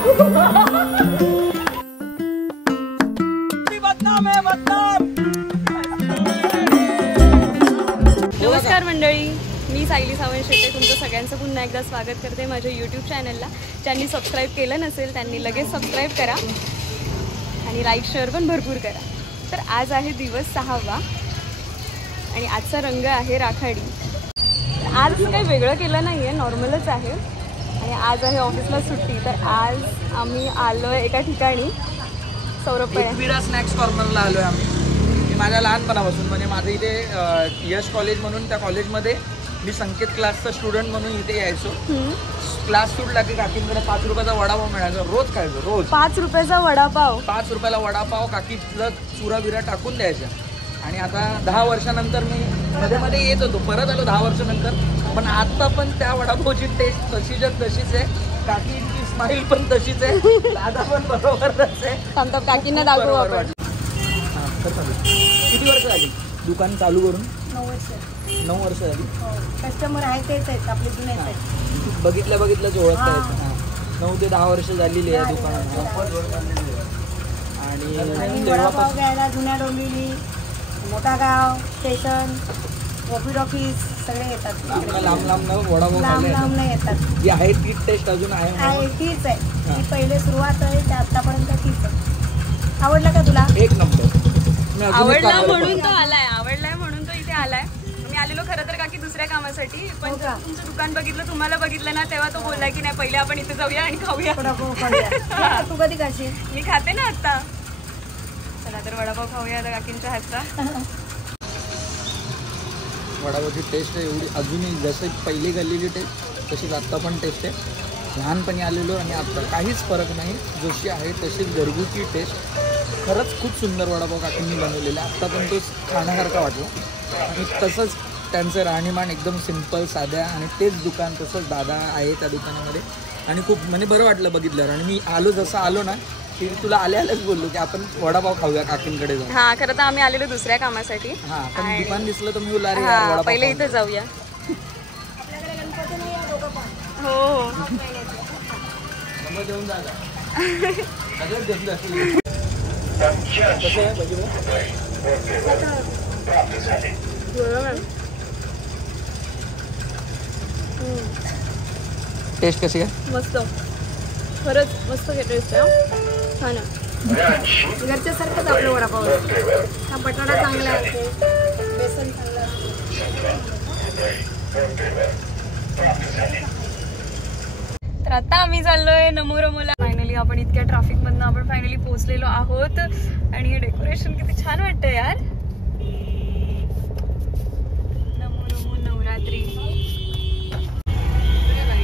नमस्कार मंडळी, मी सायली सावंत शेटे तुमचं सगळ्यांचं पुन्हा एकदा स्वागत करते माझ्या यूट्यूब चॅनलला. ज्यांनी सबस्क्राईब केलं नसेल त्यांनी लगेच सबस्क्राईब करा आणि लाईक शेअर पण भरपूर करा. तर आज आहे दिवस 6वा आणि आजचा रंग आहे राखाडी. आज काही वेगळं केलं नाही आहे, नॉर्मलच आहे आणि आज आहे ऑफिसला सुट्टी. तर आज आम्ही आलो आहे एका ठिकाणी सौरभ विरा स्नॅक्स कॉर्नरला आलो आहे आम्ही. माझ्या लहानपणापासून म्हणजे माझं इथे यश कॉलेज म्हणून त्या कॉलेजमध्ये मी संकेत क्लासचा स्टुडंट म्हणून इथे यायचो. क्लास सुटला की काकींकडे 5 रुपयाचा वडापाव मिळायचा. रोज खायचो, रोज 5 रुपयाचा वडापाव. 5 रुपयाला वडापाव काकी चुरा बिरा टाकून द्यायच्या. आणि आता 10 वर्षानंतर मी मध्ये मध्ये येत होतो, परत आलो 10 वर्षानंतर. पण आता पण त्या वडापावची टेस्ट तशीच आहे, काकींची स्माईल पण तशीच आहे, दादा पण बरोबरच आहे. सांगतात काकींना दाखवू आपण. किती वर्ष झाली दुकान चालू करून? 9 वर्ष झाली. कस्टमर आहे तेच आहेत आपले जुने आहेत. बघितल्याच ओळखता येतं. 9 ते 10 वर्ष झालेली आहे दुकानात. आणि वडापाव घ्यायला जुन्या डोंबिवली, मोठा गाव, स्टेशन, ऑफिस ऑफिस सगळे येतात. लांब वडापाव लांब नाही येतात. जी आहे ती टेस्ट अजून आहे, तीच आहे. ती पहिले सुरुवात आहे ते आतापर्यंत तीच आहे. आवडलं का तुला? एक नंबर. आवडला म्हणून तो आलाय, आवडलाय म्हणून तो इथे आलाय. मी आलेलो खरं तर काकी दुसऱ्या कामासाठी, पण तुमचं दुकान बघितलं, तुम्हाला बघितलं ना, तेव्हा तो बोलला की नाही पहिले आपण इथे जाऊया आणि खाऊया. तू कधी खाशी? मी खाते ना आता. चला तर वडापाव खाऊया आता काकींच्या हातचा. वडापावची टेस्ट एवढी अजूनही जसं पहिली गल्लेली टेस्ट तशीच आत्ता पण टेस्ट आहे. लहानपणी आलेलो आणि आता काहीच फरक नाही, जशी आहे तशीच घरगुती टेस्ट. खरंच खूप सुंदर वडापाव काकींनी बनवलेला. आत्ता पण तो खाण्यासारखा वाटला. आणि तसंच त्यांचं राहणीमान एकदम सिम्पल साध्या, आणि तेच दुकान तसंच दादा आहे त्या दुकानामध्ये. आणि खूप म्हणजे बरं वाटलं बघितल्यावर. आणि मी जसं आलो ना की तुला आल्याच बोललो की आपण वडापाव खाऊया काकींकडे जाऊ. हा, खरं तर आम्ही आलेलो दुसऱ्या कामासाठी. हा, पण दुकान दिसलं तर मी बोलला अरे वडापाव पहिले इथे जाऊया. हो देऊन जागा टेस्ट कशी आहे? मस्त, खरंच मस्त टेस्ट आहे. छान आहे, घरच्या सारखंच आपलं वडापाव. हा बटाटा चांगला आहे, बेसन चांगलं आहे. तर आता आम्ही चाललोय नमोरमोला. फायनली आपण इतक्या ट्रॅफिक मधनं आपण फायनली पोहोचलेलो आहोत. आणि हे डेकोरेशन किती छान वाटतंय यार. नमोरमो नवरात्री.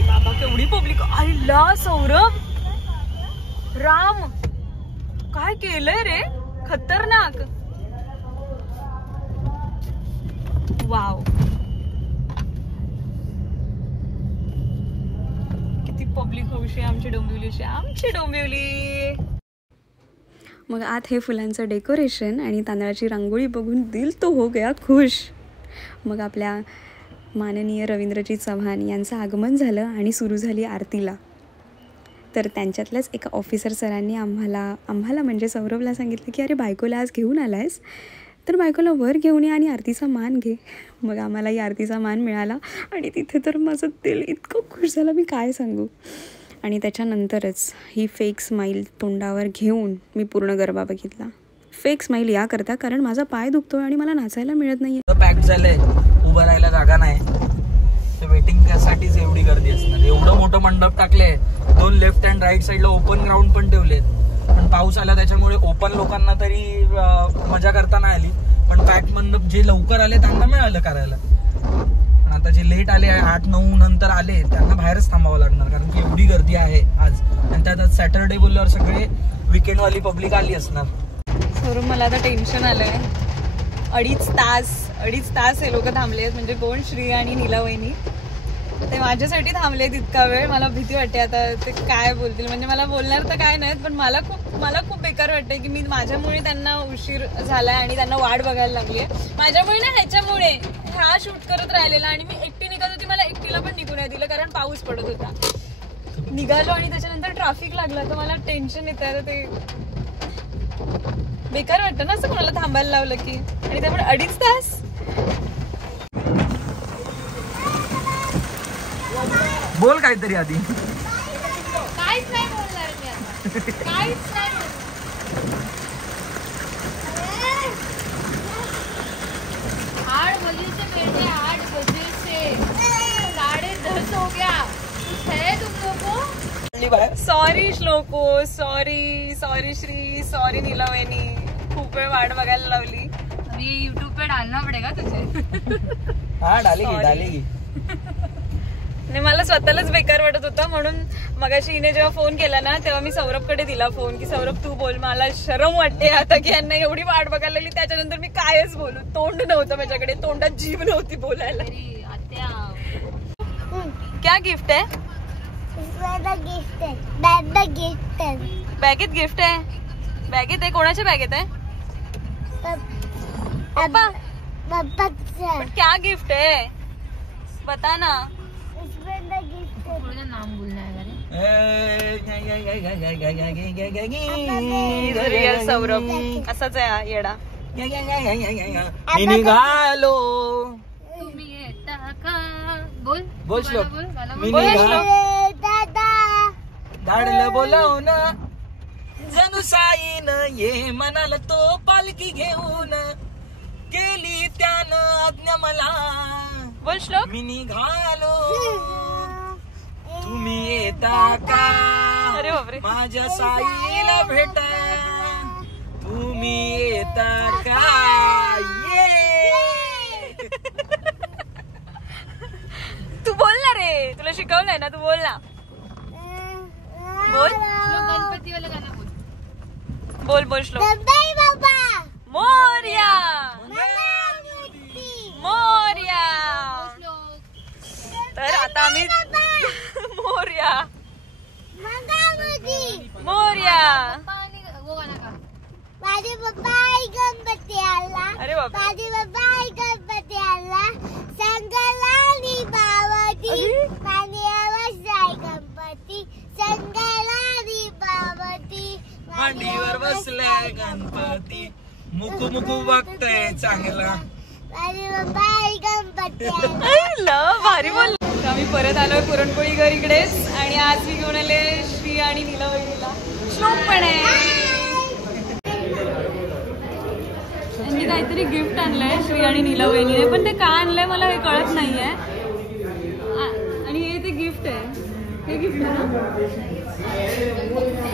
बाबा केवढी पब्लिक. आईला सौरभ, राम काय केलंय रे, खतरनाक. वाव, पब्लिक हौशी आमची डोंबिवली. मग आत हे फुलांचं डेकोरेशन आणि तांदळाची रांगोळी बघून दिल तो हो गया खुश. मग आपल्या माननीय रवींद्रजी चव्हाण यांचं आगमन झालं आणि सुरू झाली आरतीला. तर त्यांच्यातल्याच एका ऑफिसर सरांनी आम्हाला म्हणजे सौरभला सांगितलं की अरे बायकोला आज घेऊन आलायस तर बायकोला वर घेऊन ये आणि आरतीचा मान घे. मग आम्हालाही आरतीचा मान मिळाला आणि तिथे तर माझं दिल इतकं खुश झालं मी काय सांगू. आणि त्याच्यानंतरच ही फेक स्माईल तोंडावर घेऊन मी पूर्ण गरबा बघितला. फेक स्माईल या करता कारण माझा पाय दुखतोय आणि मला नाचायला मिळत नाहीये. पॅक झालंय, उभं राहायला जागा नाही, वेटिंग त्यासाठीच एवढी गर्दी असणार. एवढं मोठं मंडप टाकले, 2 लेफ्ट अँड राईट साईडला ओपन ग्राउंड पण ठेवले. पण पाऊस आला त्याच्यामुळे ओपन लोकांना तरी मजा करता नाही आली. पण पॅक मंडप जे लवकर आले त्यांना मिळालं करायला. पण आता जे लेट आले 8-9 नंतर आले त्यांना बाहेरच थांबावं लागणार कारण की एवढी गर्दी आहे आज. आणि त्यात सॅटरडे बोलल्यावर सगळे विकेंडवाली पब्लिक आली असणार. सौरभ, मला आता टेन्शन आलंय. 2.5 तास हे लोक थांबले आहेत. म्हणजे कोण, श्री आणि नीला वहिनी, ते माझ्यासाठी थांबलेत इतका वेळ. मला भीती वाटते आता ते काय बोलतील. म्हणजे मला बोलणार तर काय नाहीत, पण मला खूप बेकार वाटतंय की मी माझ्यामुळे त्यांना उशीर झालाय आणि त्यांना वाट बघायला लागली आहे. माझ्यामुळे ना, ह्याच्यामुळे हा शूट करत राहिलेला आणि मी एकटी निघत होती. मला एकटीला पण निघून नाही दिलं कारण पाऊस पडत होता. निघालो आणि त्याच्यानंतर ट्रॅफिक लागलं तर मला टेन्शन येत आहे. ते बेकार वाटतं ना असं कोणाला थांबायला लावलं की. आणि त्यामुळे 2.5 तास. बोल काहीतरी आधी. काहीच नाही बोलणार मी आता. काहीच नाही. 8 बजे से बैठे 8 बजे से 10:30 हो गया. कुछ है तुम लोगों? सॉरी श्लोको, sorry sorry Shri, sorry Neelaveni. खूप वेळ वाट बघायला लावली. अभी यूट्यूब पे डालना पड़ेगा तुझे. हा डालेगी. नाही मला स्वतःलाच बेकार वाटत होतं म्हणून मगाशी हिने जेव्हा फोन केला ना तेव्हा मी सौरभकडे दिला फोन की सौरभ तू बोल. मला शरम वाटते आता की यांना एवढी वाट बघायला लागली. त्याच्यानंतर मी कायच बोलू. तोंड नव्हतं माझ्याकडे. तोंडात जीभ नव्हती बोलायला. क्या गिफ्ट है? बॅगेत गिफ्ट आहे. बॅगेत आहे. कोणाच्या बॅगेत आहे? पप्पा. क्या गिफ्ट है बता ना. नाम बोलना है. सौरभ असाच आहे येडा. मी निघालो. तुम्ही येता का? बोल बोल श्लोक. मी बोल गाडलं बोलावून जणू साईन ये मनाला तो पालखी घेऊन केली त्यानं आज्ञा मला. बोल श्लोक. मी निघालो तुम्ही येता का? अरे बापरे. माझ्या साईला भेटा तुम्ही येता का? तू बोल ना रे. तुला शिकवलंय ना. तू बोल ना. बोल. गणपती वाला गाणं बोल. बोल श्लोक. मोरया मोरया. तर आता आम्ही मोरया मोरया. वो गाणं का? माझे पप्पा आई गणपती आला. अरे बाप. माझे पप्पा आई गणपती आला. संगलानी बावती मांडीवर जाय गणपती. संगलानी बावती मांडीवर बसलाय गणपती. मुकू मुकू बघतोय चांगला. माझे पप्पा आई गणपती आला. भारी बोल. आम्ही परत आलोय पुरणपोळी घर इकडेच. आणि आज मी घेऊन आले श्री आणि नीलवहिनीला. श्लोक पण आहे. त्यांनी काहीतरी गिफ्ट आणलंय श्री आणि नीलवहिनीने. पण ते का आणलंय मला हे कळत नाहीये. आणि हे ते गिफ्ट आहे. हे गिफ्ट आहे ना.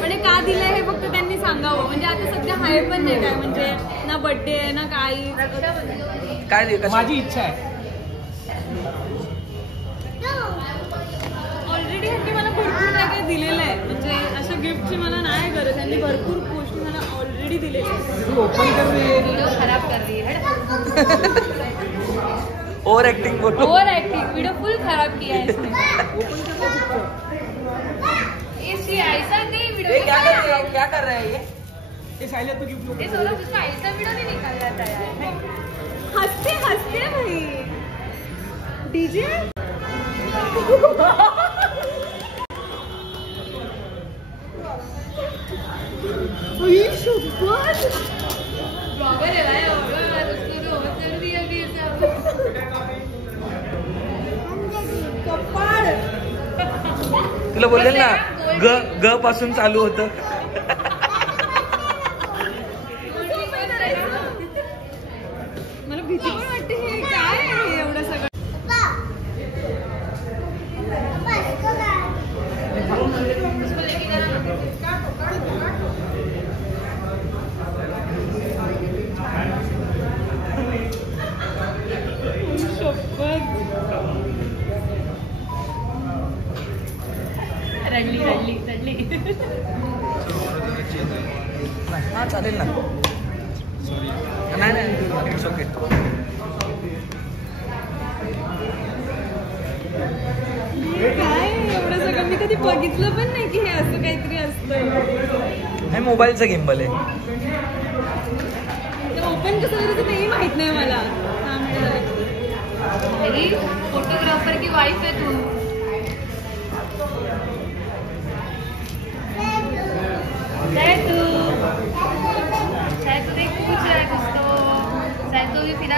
पण हे का दिलंय हे फक्त त्यांनी सांगावं. म्हणजे आता सध्या हाय पण नाही काय. म्हणजे ना बर्थडे आहे ना काही. काय माझी इच्छा आहे. ऑलरेडी ह्यांनी मला भरपूर काय काय दिलेलं आहे. म्हणजे अशा गिफ्टची मला नाही गरज. त्यांनी भरपूर गोष्टी मला ऑलरेडी दिलेल्या आहेत. ओपन कर वीडियो खराब कर रही है. ओव्हर ऍक्टिंग बोलो. Over acting. वीडियो फुल खराब किया है इसने. इसकी ऐसा नहीं वीडियो. क्या कर रहे हैं ये सौरभ उसका ऐसा वीडियो नहीं निकाल जाता है. हसते हसते भाई. डीजे ब्लॉगर है भाई. उसको भी ओवर कर दिया अभी सब. तुला बोललेल ना ग ग पासून चालू होतं. मला भीती पण वाटते. हे काय आहे एवढं सगळं. रडली. हा चालेल ना. नाही इट्स ओके. काय एवढं सगळं मी कधी बघितलं पण नाही की हे असं काहीतरी असतं. हे मोबाईलचं गिम्बल आहे. ओपन कसं करायचं तेही माहित नाही मला. मेरी फोटोग्राफर की वाइफ है तू.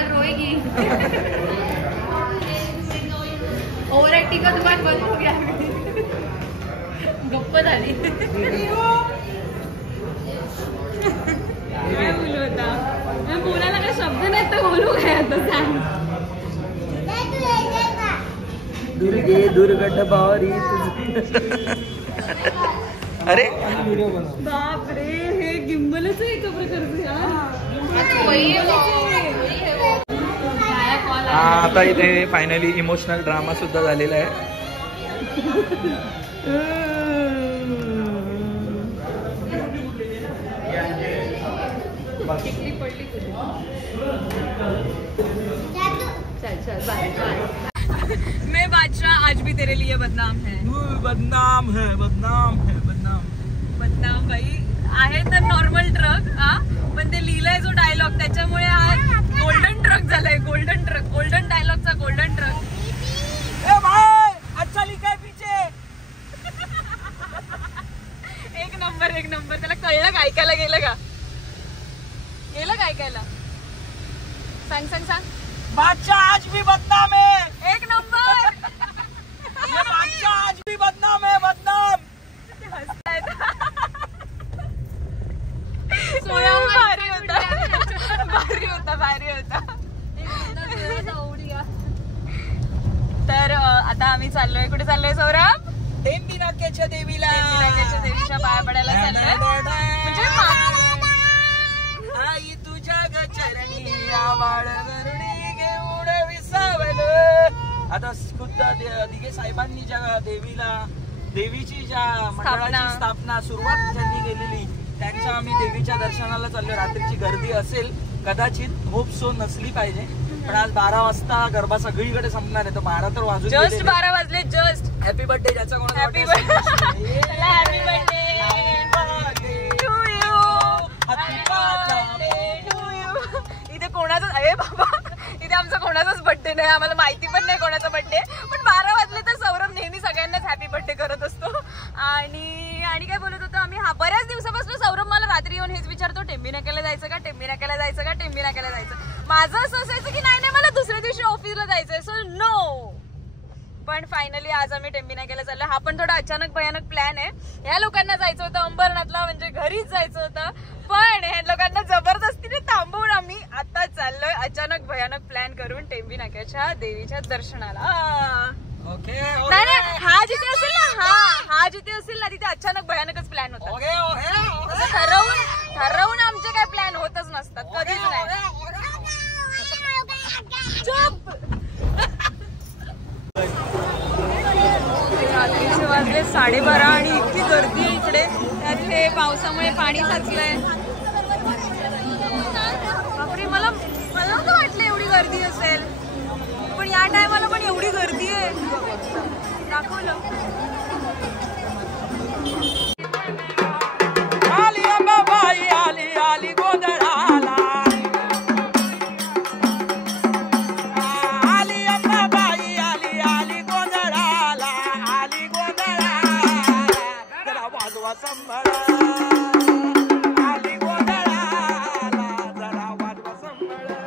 रोएगी। ओवर एक्टिंग का दुकान बंद हो गया, गप्प झाली। काय बोलू आता, मैं बोलायला काय शब्द नाही तर बोलू काय आता सांग. दुर्गे दुर्गट बारी. अरे बाप रे, हे गिंबलच आहे एका प्रकारचं यार. आता इथे फायनली इमोशनल ड्रामा सुद्धा झालेला आहे. मैं बादशाह आज भी तेरे लिए बदनाम है. बदनाम है, बदनाम है, बदनाम. बदनाम बाई आहे तर नॉर्मल ट्रक हा, पण ते लिहिलंय जो डायलॉग त्याच्यामुळे हा गोल्डन ट्रक झालाय. गोल्डन ट्रक, गोल्डन डायलॉगचा गोल्डन ट्रक. ए भाई, अच्छा लिखा है पीछे. एक नंबर, एक नंबर. त्याला कळलं का, ऐकायला गेलं का, गेलं का ऐकायला? सांग सांग सांग. बादशाह आज भी बदनाम है. एक नंबर. ये बादशाह आज भी बदनाम है, बदनाम. भारी होता, भारी होता, भारी होता. तर आता आम्ही चाललोय. कुठे चाललोय सौरभ? टेंबिनाक्याच्या देवीला. टेंबिनाक्याच्या देवीच्या पाया पडायला चाललोय. म्हणजे आई तुझ्या गचरणी आवाळ गरुडी घेऊन विसावलं. आता खुद्द दिघे साहेबांनी ज्या देवीला, देवीची ज्या मंडळाची स्थापना सुरुवात ज्यांनी केलेली, त्यांच्या आम्ही देवीच्या दर्शनाला चाललो. रात्रीची गर्दी असेल कदाचित, होप सो नसली पाहिजे, पण आज 12 वाजता गरबा सगळीकडे संपणार आहे. तर 12 तर वाजून जस्ट 12 वाजले. जस्ट हॅपी बर्थडे ज्याचा कोणाला happy birthday, happy birthday to you, to you. इथे कोणाचाच, अरे बाबा इथे आमचा कोणाचाच बर्थडे नाही, आम्हाला माहिती पण नाही कोणाचा बर्थडे. पण 12 वाजले तर सौरभ नेहमी सगळ्यांनाच हॅपी बर्थडे करत असतो. आणि काय बोलत होतो आम्ही, हा बऱ्याच दिवसापासून सौरभ मला रात्री येऊन हेच विचारतो, टेंबिनाक्याला जायचं का, टेंबिनाक्याला जायचं का, टेंबिनाक्याला जायचं. माझं असं असायचं की नाही मला दुसऱ्या दिवशी ऑफिसला जायचंय, सो नो. पण फायनली आज आम्ही टेंबिनाक्याला चाललो. हा पण थोडा अचानक भयानक प्लॅन आहे. ह्या लोकांना जायचं होतं अंबरनाथला, म्हणजे घरीच जायचं होतं, पण ह्या लोकांना जबरदस्तीने थांबवून आम्ही आता चाललोय अचानक भयानक प्लॅन करून टेंबिनाक्याच्या देवीच्या दर्शनाला. ओके. नाही नाही, हा जिथे असेल ना, हा जिथे असेल ना तिथे अचानक भयानकच प्लॅन होतात. ठरवून आमचे काय प्लॅन होतच नसतात कधीच नाही. चुप. रात्रीचे वाजले 12:30 आणि इतकी गर्दी आहे इकडे. त्यात हे पावसामुळे पाणी साचलंय. बापरे, मला नव्हतं वाटलं एवढी गर्दी असेल, पण या टायमाला पण एवढी गर्दी आहे. दाखवलं. आली अंबाबाई, आली आली गोंधळाला. आली अंबाबाई, आली आली गोंधळाला, आली गोंधळाला. जरा वाजवा संभळा. आली गोंधळाला, जरा वाजवा संभळा.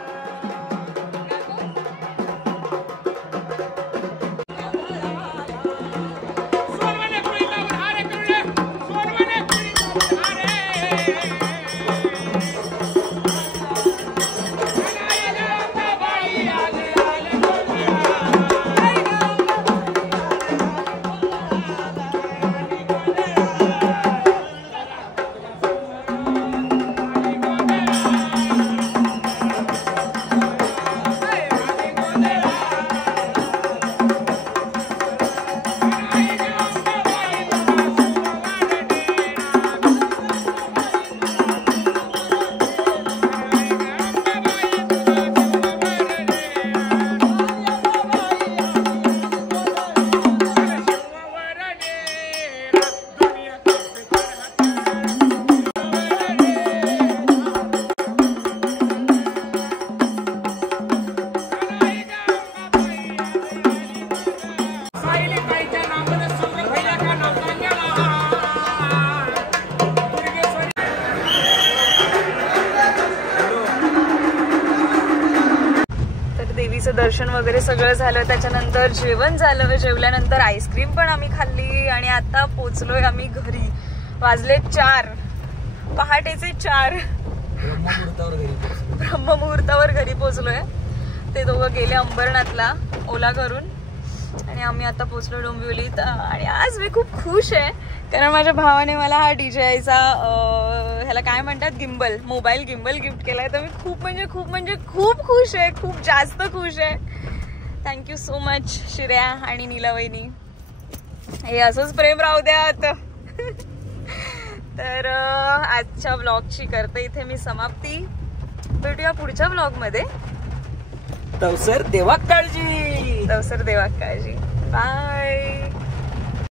दर्शन वगैरे सगळं झालं. त्याच्यानंतर जेवण झालं. जेवल्यानंतर आईस्क्रीम पण आम्ही खाल्ली आणि आता पोचलोय आम्ही घरी. वाजले 4 पहाटेचे 4. ब्रह्ममुहूर्तावर घरी पोचलोय. ते दोघं गेले अंबरनाथला ओला करून आणि आम्ही आता पोचलो डोंबिवलीत. आणि आज मी खूप खुश आहे कारण माझ्या भावाने मला हा DJIचा ह्याला काय म्हणतात मोबाईल गिम्बल गिफ्ट केलाय. तर मी खूप खुश आहे, खूप जास्त खुश आहे. थँक्यू सो मच श्रेया आणि नीला वहिनी. हे असंच प्रेम राहू द्या आता. तर आजच्या व्लॉगची करते इथे मी समाप्ती. भेटूया पुढच्या व्लॉगमध्ये. तवसर देवा काळजी. बाय.